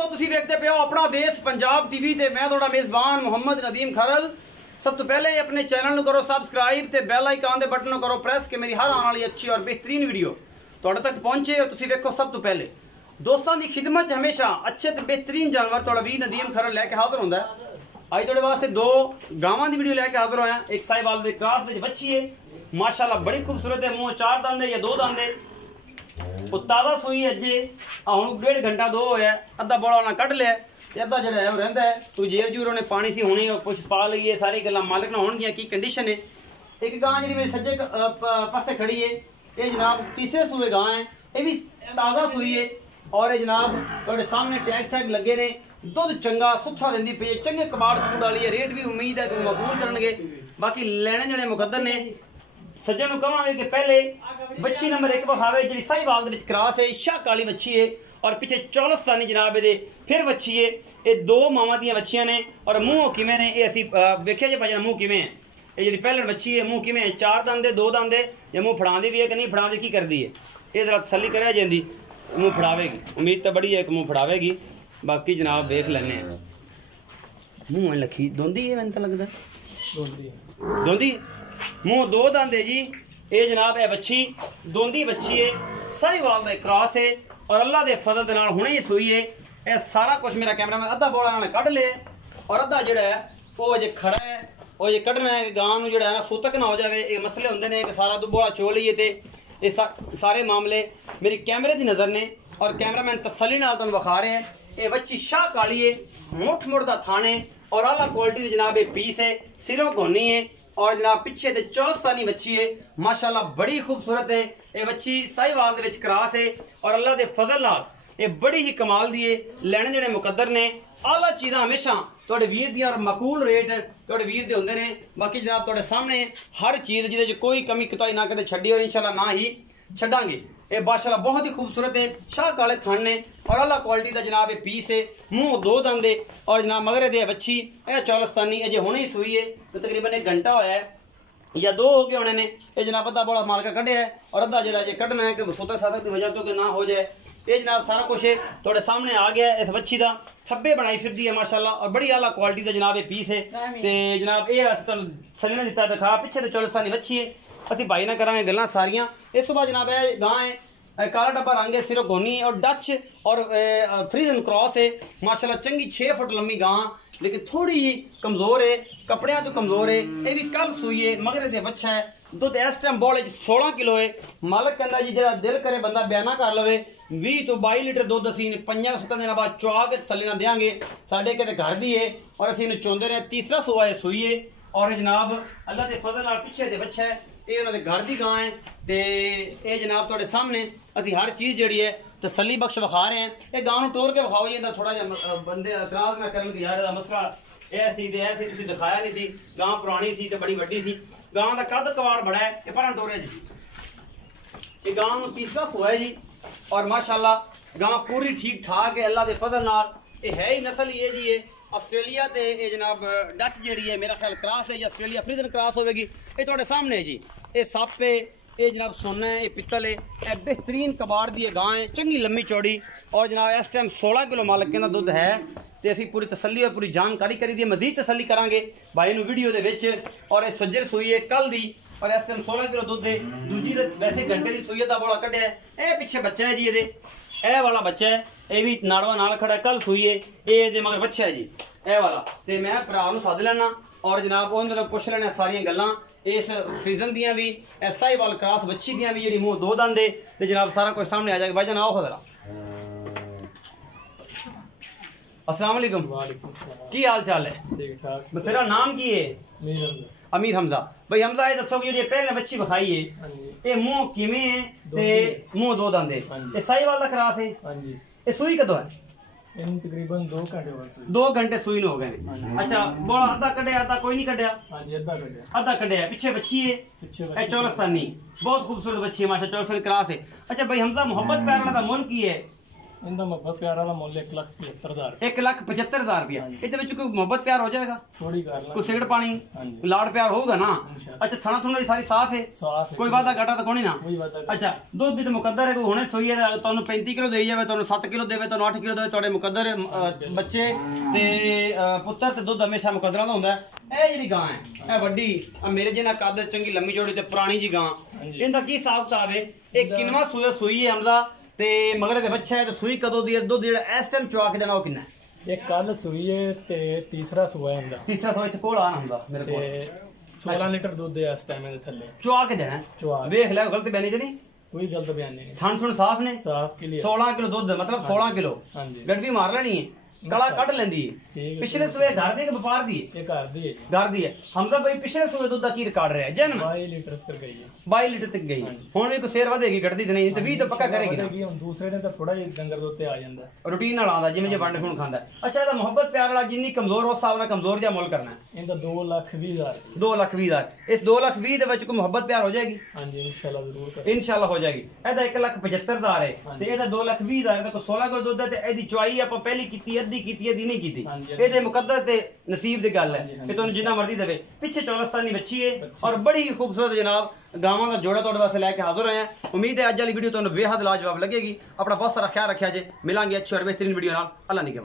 दोस्तों तुसी देखते पे हो अपना देश पंजाब टीवी ते मैं थोड़ा मेजबान मोहम्मद नदीम खरल। सब तो पहले अपने चैनल ਨੂੰ करो सबसक्राइब ते बेल आइकन दे बटन ਨੂੰ करो प्रेस कि मेरी हर आने वाली अच्छी और बेहतरीन वीडियो तुहाडे तक पहुंचे और तुसी देखो। सब तो पहले दोस्तों की खिदमत च हमेशा अच्छे ते बेहतरीन जानवर तुहाडा वीर नदीम खरल लेके हाजिर हुंदा है। आज तुहाडे वास्ते दो गावां दी वीडियो लेके हाजिर होया। एक साहिवाल दे क्रॉस विच बच्ची है, माशाल्लाह बड़ी खूबसूरत है। मुंह चार दंद है या दो दंद है। वो ताज़ा सूई अजे हूँ 1.5 घंटा दो होया, अद्धा बोला उन्हें कढ़ लिया ते अद्धा जो है वो रहिंदा है। कोई जेर जूर उन्हें पानी सी होनी और कुछ पा ली है, सारी गल्लां मालिक ना होणगियां की कंडीशन है। एक गां जी मेरे सज्जे पासे खड़ी है, ये जनाब तीसरे सूए गां है, ये भी ताज़ा सूई है और ये जनाब तुहाडे सामने टैग शैग लगे ने। दुध चंगा सुथरा दिंदी पई है, चंगे कबाड़ कबूड़ वाली है। रेट भी उम्मीद है कि मकबूल करनगे। बाकी लेने जने मुकद्दर ने सज्जन को कहांगे कि पहले बच्ची नंबर 1 विखावे जी साहिवाल दे विच क्रॉस है, शाह काली बच्ची है और पीछे चौलस्तानी जनाब ये फिर बच्ची है। ये दो मावां दियां बच्चियां ने और मुंह किवें ने ये असीं वेख्या जे भाई मुंह किवें है। ये जी पहले बच्ची है मुंह किवें है, चार दंद है दो दंद है, या मुंह फड़ांदी भी है कि नहीं फड़ांदी की करदी है, ये जरा तसल्ली करा जांदी। मुंह फड़ावेगी, उम्मीद तो बड़ी है कि मुंह फड़ावेगी। बाकी जनाब देख लैने मुंह लखी दोंदी है, मैंने तो लगता दोंदी मुंह दो दंद है जी। ये जनाब है बच्ची दोंदी बच्ची है, साहिवाल दा क्रॉस है और अल्लाह दे फजल दे नाल हुणे ही सूई है। ये सारा कुछ मेरा कैमरामैन अद्धा बोला उन्हें कढ़ ले और अद्धा जिहड़ा है वो अजे खड़ा है। वो ये कढ़ना है कि गां नूं जिहड़ा है ना सूतक ना हो जाए। ये मसले हुंदे ने कि सारा दुध बोला चो लईए ते ये सारे मामले मेरी कैमरे की नज़र ने और कैमरामैन तसल्ली नाल तुहानूं विखा रहे हैं। ये बच्ची शाह काली है, मुठ मुड़ दा थाने और आला क्वालिटी दी जनाब ये पीस है, सिरों कोनी है और जनाब पीछे ते चौलस्तानी बच्ची है, माशाल्लाह बड़ी खूबसूरत है। ये बच्ची साहिवाल दे विच क्रॉस है और अल्लाह दे फजल नाल ये बड़ी ही कमाल दी है। लेने देने मुकद्दर ने, आला चीज़ां हमेशा तुहाडे वीर दियां और मकूल रेट तुहाडे वीर दे हुंदे ने। बाकी जनाब तुहाडे सामने हर चीज़ जिहदे च कोई कमी कोताही ना कदे छड्डी और इंशाल्लाह ना ही छड्डांगे। ये माशाल्लाह बहुत ही खूबसूरत है, शाह काले थन ने और अल्लाह क्वालिटी का जनाब ये पीस है। मुंह दो दंद है और जनाब मगरे दे बच्ची यह चौलस्तानी अजे हुणे ही सूई है, तो तकरीबन 1 घंटा होया है या 2 हो गए होने ने। ये जनाब अद्धा बोला मालका कढ़िया है और अद्धा जो कढ़ना है कि सूतक सातक की वजह तो कि ना हो जाए। ये जनाब सारा कुछ है थोड़े सामने आ गया है। इस बच्ची का थब्बे बनाई फिरदी है माशाल्लाह और बड़ी आला क्वालिटी का जनाब ये पीस है। तो जनाब ये सलने दिता दिखा पीछे तो चौलस्तानी बच्ची है। असीं भाई ना करांगे गल्लां सारियां। इस तो बाद जनाब है गां है काला डब्बा रंग है, सिरों गोनी और डच और फ्रीजन क्रॉस है। माशाल्लाह चंगी 6 फुट लंबी गां, लेकिन थोड़ी ही कमजोर है, कपड़ियां तो कमजोर है। ये भी कल सूई है, मगरे दे बच्चा है। दुध इस टाइम बॉल 16 किलो है। मालक कहता जी जरा दिल करे बंदा बयाना कर लवे 20 तो 22 लीटर दुध असीं 5-7 दिन बाद चुआ के तसल्ली देंगे। साढ़े के घर दी है और असीं इन्हूं चोंदे रहे। तीसरा सूआ है सूई है और जनाब अल्लाह के फजल नाल पीछे दे बच्चा है। ये उन्होंने घर की गां है। तो ये जनाब तुहाडे सामने असीं हर चीज़ जिहड़ी है तसल्ली बख्श विखा रहे हैं। ये गां नूं तोड़ के विखाओ जी, थोड़ा जिहा बंदे एतराज़ ना करन कि यार इहदा मसला ऐसी ते ऐसी तुसीं दिखाया नहीं सी। गां पुरानी सी ते बड़ी वड्डी सी, गां दा कद कवाड़ बड़ा है। ये पर टोरे जी ये गां नूं तीसरा सूआ है जी और माशाल्लाह गां पूरी ठीक ठाक है अल्लाह के फजल नाल। ये है ही नस्ल ये जी है आस्ट्रेलिया ते ये जनाब डच जिहड़ी है मेरा ख्याल क्रॉस है या आस्ट्रेलिया फ्रीजन क्रॉस होगी। ये तुहाडे सामने है जी। ये सप है, ये जनाब सोना है, ये पित्तल है। ये बेहतरीन कबाड़ दी गां है, चंगी लम्मी चौड़ी और जनाब इस टाइम 16 किलो मालक का दुध है। तो असीं पूरी तसल्ली और पूरी जानकारी करी दी, मजीद तसल्ली करांगे भाई नूं वीडियो दे विच। और ये सज्जर सूई है कल दी और इस टाइम 16 किलो दुध है। दूजी तो वैसे घंटे की सूई दा बोला कढ़िया है। ये पिछे बच्चा है जी, ये वाला बच्चा है, ये भी नाड़वा नाल खड़ा है, कल सूई है। ये मगर बच्चा है जी ये वाला। तो मैं भरा नूं सद लेना और जनाब उन्होंने पुछ लेना सारियां गल्लां इस फ्रीजन दियां भी, साहिवाल क्रॉस बच्ची दियां भी, जी मुंह दो दंद है। तो जनाब सारा कुछ सामने आ जाएगा। भाईजान आओ खजरा। अस्सलाम वालेकुम। की हाल चाल है? ठीक ठाक। मेरा नाम की है? अमीर हमजा। भाई हमजा ये दसो कि पहले बच्ची विखाई है ये मुंह किवें है ते मुंह दो दंद है, ये साहिवाल दा क्रॉस है। ये सूई कदों है? तकरीबन 2 घंटे बाद सूई। 2 घंटे सूई हो गए। अच्छा बोला अद्धा कढ़िया अद्धा कोई नहीं कढ़िया? हां जी अद्धा कढ़िया। पीछे बच्ची है, पीछे चौलस्तानी बहुत खूबसूरत बच्ची है माशा, चौलस्तानी क्रॉस है। अच्छा भाई हमजा मोहब्बत प्यार वाला दा मुल की है? ਇਹਦਾ ਮੁਹੱਬਤ ਪਿਆਰ ਵਾਲਾ ਮੁੱਲ 1,75,000 1,75,000 ਰੁਪਇਆ। ਇਹਦੇ ਵਿੱਚ ਕੋਈ ਮੁਹੱਬਤ ਪਿਆਰ ਹੋ ਜਾਏਗਾ, ਥੋੜੀ ਕਰ ਲਾ, ਕੋਈ ਸਿਗਰਟ ਪਾਣੀ, ਹਾਂਜੀ ਕੋਈ ਲਾੜ ਪਿਆਰ ਹੋਊਗਾ ਨਾ। ਅੱਛਾ ਥਣਾ ਥੁਣਾ ਦੀ ਸਾਰੀ ਸਾਫ਼ ਹੈ, ਸਾਫ ਕੋਈ ਵਾਦਾ ਘਾਟਾ ਤਾਂ ਕੋਣੀ ਨਾ। ਕੋਈ ਵਾਦਾ ਅੱਛਾ ਦੁੱਧ ਦੀ ਤਾਂ ਮੁਕੱਦਰ ਹੈ, ਕੋਈ ਹੁਣੇ ਸੋਈ ਹੈ ਤੁਹਾਨੂੰ 35 ਕਿਲੋ ਦੇਈ ਜਾਵੇ, ਤੁਹਾਨੂੰ 7 ਕਿਲੋ ਦੇਵੇ, ਤੁਹਾਨੂੰ 8 ਕਿਲੋ ਦੇਵੇ, ਤੁਹਾਡੇ ਮੁਕੱਦਰ ਬੱਚੇ ਤੇ ਪੁੱਤਰ ਤੇ ਦੁੱਧ ਹਮੇਸ਼ਾ ਮੁਕੱਦਰਾਂ ਦਾ ਹੁੰਦਾ ਹੈ। ਇਹ ਜਿਹੜੀ ਗਾਂ ਹੈ ਇਹ ਵੱਡੀ ਮੇਰੇ ਜਿਹਨਾਂ ਕੱਦ ਚੰਗੀ ਲੰਮੀ ਚੌੜੀ ਤੇ ਪੁਰਾਣੀ ਜੀ ਗਾਂ, ਇਹਦਾ ਕੀ ਹਿਸਾਬ ਕਿਤਾਬ ਹੈ? ਇਹ ਕਿੰਨਵਾਂ ਸੂਈ ਹੈ ਹਮਦਾ ਤੇ ਮਗਰ ਦੇ ਬੱਚਾ ਹੈ ਤੇ ਸੂਈ ਕਦੋਂ ਦੀ ਹੈ? ਦੁੱਧ ਜਿਹੜਾ ਇਸ ਟਾਈਮ ਚੁਆ ਕੇ ਦੇਣਾ ਉਹ ਕਿੰਨਾ ਹੈ? ਇਹ ਕੱਲ ਸੂਈ ਹੈ ਤੇ ਤੀਸਰਾ ਸੂਆ ਇਹਦਾ, ਤੀਸਰਾ ਸੂਆ ਇੱਥੇ ਕੋਲ ਆਣਾ ਹੁੰਦਾ ਮੇਰੇ ਕੋਲ ਤੇ 16 ਲੀਟਰ ਦੁੱਧ ਹੈ ਇਸ ਟਾਈਮ ਇਹਦੇ ਥੱਲੇ ਚੁਆ ਕੇ ਦੇਣਾ। ਚੁਆ ਵੇਖ ਲੈ ਗਲਤ ਬਿਆਨੀ ਤੇ ਨਹੀਂ, ਕੋਈ ਗਲਤ ਬਿਆਨ ਨਹੀਂ, ਥਣ ਥੁਣ ਸਾਫ਼ ਨੇ, ਸਾਫ ਕਲੀਅਰ। 16 ਕਿਲੋ ਦੁੱਧ ਮਤਲਬ 16 ਕਿਲੋ ਹਾਂਜੀ ਗੱਡੀ ਮਾਰ ਲੈਣੀ ਹੈ, ਕਲਾ ਕੱਢ ਲੈਂਦੀ ਹੈ। ਠੀਕ ਹੈ, ਪਿਛਲੇ ਸੂਏ ਘਰ ਦੀ ਕਿ ਵਪਾਰ ਦੀ ਹੈ? ਇਹ ਘਰ ਦੀ ਹੈ ਜੀ, ਘਰ ਦੀ ਹੈ। ਹਮਦਾ ਭਾਈ ਪਿਛਲੇ ਸੂਏ ਦੁੱਧ ਦਾ ਕੀ ਰਿਕਾਰਡ ਰਿਹਾ? ਜਨਮ 22 ਲੀਟਰ ਤੱਕ ਗਈ ਹੈ, 22 ਲੀਟਰ ਤੱਕ ਗਈ। ਹੁਣ ਵੀ ਕੋਈ ਸੇਰ ਵਧੇਗੀ ਘਟਦੀ ਤੇ ਨਹੀਂ, ਤੇ 20 ਤਾਂ ਪੱਕਾ ਕਰੇਗੀ ਨਾ। ਹੁਣ ਦੂਸਰੇ ਦਿਨ ਤਾਂ ਥੋੜਾ ਜਿਹਾ ਡੰਗਰ ਦੇ ਉੱਤੇ ਆ ਜਾਂਦਾ, ਰੂਟੀਨ ਨਾਲ ਆਉਂਦਾ ਜਿਵੇਂ ਜੇ ਵੰਡ ਫੂਨ ਖਾਂਦਾ। ਅੱਛਾ ਇਹਦਾ ਮੁਹੱਬਤ ਪਿਆਰ ਵਾਲਾ ਜਿੰਨੀ ਕਮਜ਼ੋਰ ਉਸ ਹਿਸਾਬ ਨਾਲ ਕਮਜ਼ੋਰ ਜਿਹਾ ਮੁੱਲ ਕਰਨਾ ਹੈ। ਇਹਦਾ 2,20,000 2,20,000। ਇਸ 2,20,000 ਦੇ ਵਿੱਚ ਕੋਈ ਮੁਹੱਬਤ ਪਿਆਰ ਹੋ ਜਾਏਗੀ? ਹਾਂਜੀ ਇਨਸ਼ਾਅੱਲਾ ਜ਼ਰੂਰ ਕਰ, ਇਨਸ਼ਾਅੱਲਾ ਹੋ ਜਾਏਗੀ। ਇਹਦਾ 1,75,000 ਹੈ ਤੇ ਇਹਦਾ 2,20,000 ਦਾ ਕੋਈ 16 ਕਿਲੋ ਦੁੱਧ ਹੈ ਤੇ ਇਹਦੀ ਚੁਆਈ ਆਪਾਂ ਪਹਿਲੀ ਕੀਤੀ, ਅੱਧੀ ਕੀਤੀ, ਅੱਧੀ ਨਹੀਂ ਕੀਤੀ। ਇਹਦੇ ਮੁਕੱਦਰ ਤੇ ਨਸੀਬ ਦੀ ਗੱਲ ਹੈ ਕਿ ਤੁਹਾਨੂੰ ਜਿੰਨਾ ਮਰਜ਼ੀ ਦੇਵੇ। ਪਿੱਛੇ ਚੌਲਸਤਾਨੀ ਬੱਚੀ ਹੈ ਔਰ ਬੜੀ ਖੂਬਸੂਰਤ ਜਨਾਬ ਗਾਵਾਂ ਦਾ ਜੋੜਾ ਤੁਹਾਡੇ ਵਾਸਤੇ ਲੈ ਕੇ ਹਾਜ਼ਰ ਹੋਏ ਹਾਂ। ਉਮੀਦ ਹੈ ਅੱਜ ਵਾਲੀ ਵੀਡੀਓ ਤੁਹਾਨੂੰ ਬੇਹੱਦ ਲਾਜਵਾਬ ਲੱਗੇਗੀ। ਆਪਣਾ ਬਹੁਤ ਸਾਰਾ ਖਿਆਲ ਰੱਖਿਆ ਜੇ। ਮਿਲਾਂਗੇ ਅੱਛੀ ਔਰ ਬਿਹਤਰੀਨ ਵੀਡੀਓ ਨਾਲ। ਅੱਲਾ ਨਿਗਹਿਬਾਨ।